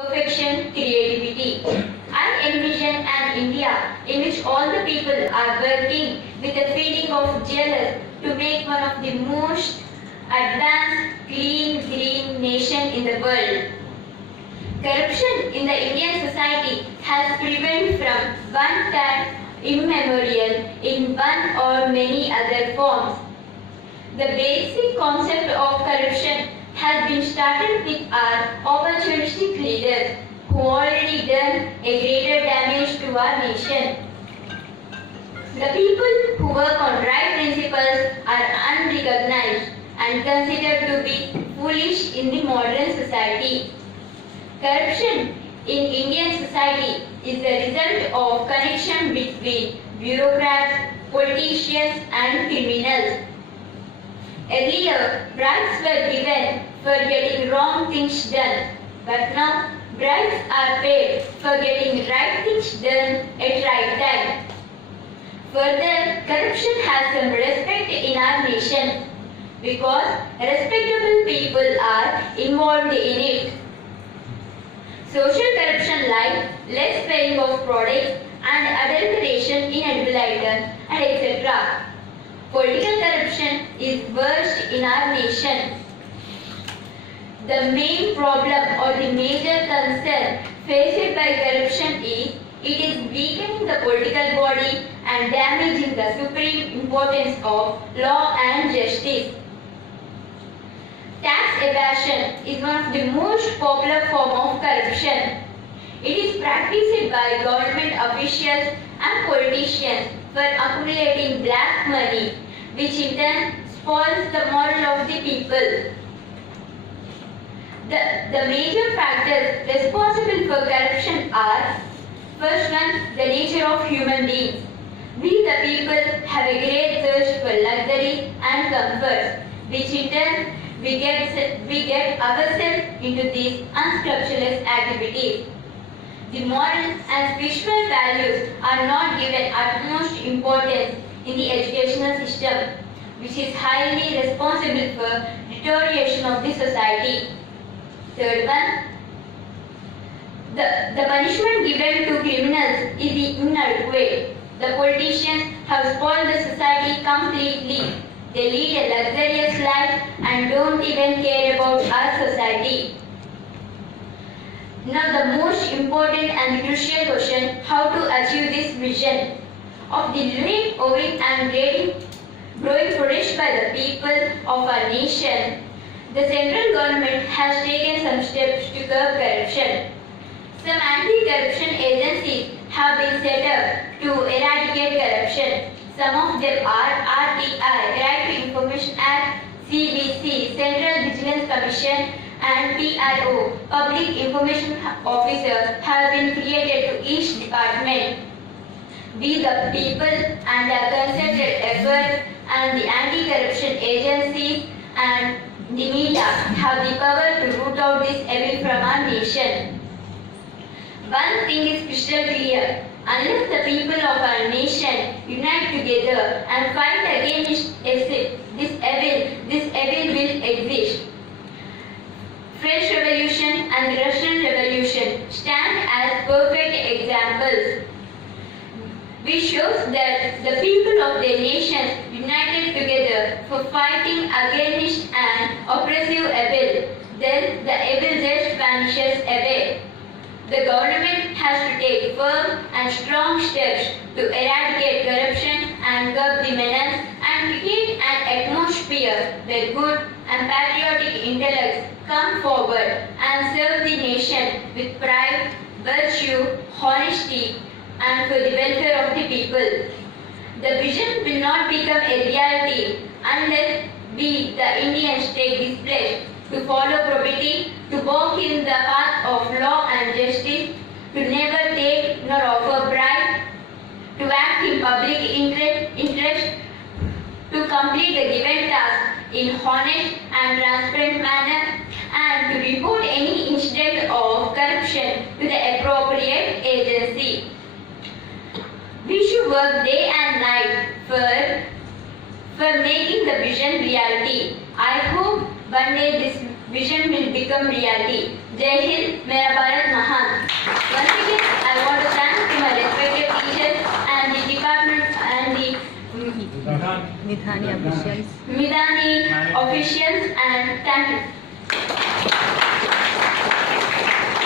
perfection, creativity. I envision an India in which all the people are working with a feeling of jealous to make one of the most advanced, clean, green nation in the world. Corruption in the Indian society has prevailed from one time immemorial in one or many other forms. The basic concept of corruption has been started with our opportunistic leaders who already done a greater damage to our nation. The people who work on right principles are unrecognized and considered to be foolish in the modern society. Corruption in Indian society is the result of connection between bureaucrats, politicians and criminals. Earlier, bribes were given for getting wrong things done, but now bribes are paid for getting right things done at right time. Further, corruption has some respect in our nation because respectable people are involved in it. Social corruption like less paying of products and adulteration in edible items and etc. Political corruption is worst in our nation. The main problem or the major concern faced by corruption is it is weakening the political body and damaging the supreme importance of law and justice. Tax evasion is one of the most popular form of corruption. It is practiced by government officials and politicians for accumulating black money, which in turn spoils the moral of the people. The major factors responsible for corruption are: first one, the nature of human beings. We the people have a great thirst for luxury and comfort, which in turn we get ourselves into these unscrupulous activities. The moral and spiritual values are not given utmost importance in the educational system, which is highly responsible for deterioration of the society. Third one, the punishment given to criminals is inadequate. The politicians have spoiled the society completely. They lead a luxurious life and don't even care about our society. Now the most important and crucial question: how to achieve this vision of the living, owing and growing produced by the people of our nation. The central government has taken some steps to curb corruption. Some anti-corruption agencies have been set up to eradicate corruption. Some of them are RTI, Right to Information Act, CVC, Central Vigilance Commission, and PIO, Public Information Officer, have been created to each department. We the people and our concerted efforts and the anti-corruption agencies and the media have the power to root out this evil from our nation. One thing is crystal clear: unless the people of our nation unite together and fight against this evil will exist. French Revolution and the Russian Revolution stand as perfect examples, which shows that the people of their nations united together for fighting against an oppressive evil, then the evil just vanishes away. The government has to take firm and strong steps to eradicate corruption and curb the menace and create an atmosphere where good and patriotic intellects come forward and serve the nation with pride, virtue, honesty, and for the welfare of the people. The vision will not become a reality unless we, the Indians, take this pledge to follow probity, to walk in the path of law and justice, to never take nor offer bribe, to act in public interest, to complete the given task in honest and transparent manner, and to report any incident of corruption to the appropriate agency. We should work day and night for making the vision reality. I hope one day this vision will become reality. जय हिंद, मेरा Bharat Nidhani officials. Midani officials, and thank you.